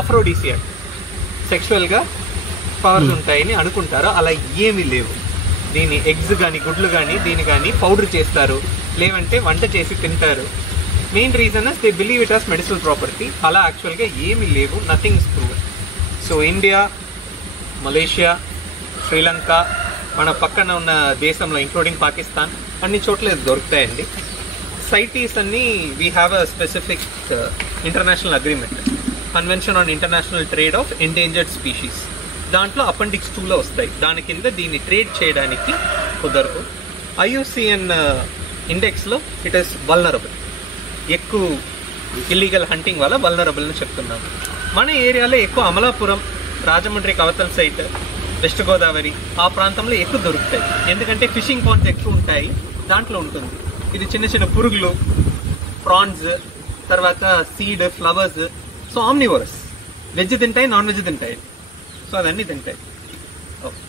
అఫ్రోడిసియాక్, సెక్షువల్గా powers ఉంటాయని అనుకుంటారు. అలా ఏమీ లేవు. దీని ఎగ్స్ కానీ గుడ్లు కానీ దీని కానీ పౌడర్ చేస్తారు, లేవంటే వంట చేసి తింటారు. Main reason they believe it as medicinal property. అలా యాక్చువల్గా ఏమీ లేవు, nothing is proven. So India, Malaysia, Sri Lanka, మన పక్కన ఉన్న దేశంలో ఇంక్లూడింగ్ పాకిస్తాన్ అన్ని చోట్ల దొరుకుతాయండి. సైటీస్ అన్ని we have a specific international agreement, convention on international trade of endangered species. దాంట్లో అపెండిక్స్ 2లో వస్తాయి. దాని కింద దీన్ని ట్రేడ్ చేయడానికి కుదరదు. IUCN ఇండెక్స్లో ఇట్ ఈస్ వల్నరబుల్. ఎక్కువ ఇల్లీగల్ హంటింగ్ వల్ల వల్నరబుల్ అని చెప్తున్నాను. మన ఏరియాలో ఎక్కువ అమలాపురం, రాజమండ్రి కవతల సైట్, వెస్ట్ గోదావరి ఆ ప్రాంతంలో ఎక్కువ దొరుకుతాయి. ఎందుకంటే ఫిషింగ్ పాండ్స్ ఎక్కువ ఉంటాయి, దాంట్లో ఉంటుంది. ఇది చిన్న చిన్న పురుగులు, ప్రాన్స్, తర్వాత seed, flowers. So omnivorous, veg తింటాయి, నాన్ వెజ్ తింటాయి. సో అవన్నీ తింటాయి. ఓకే.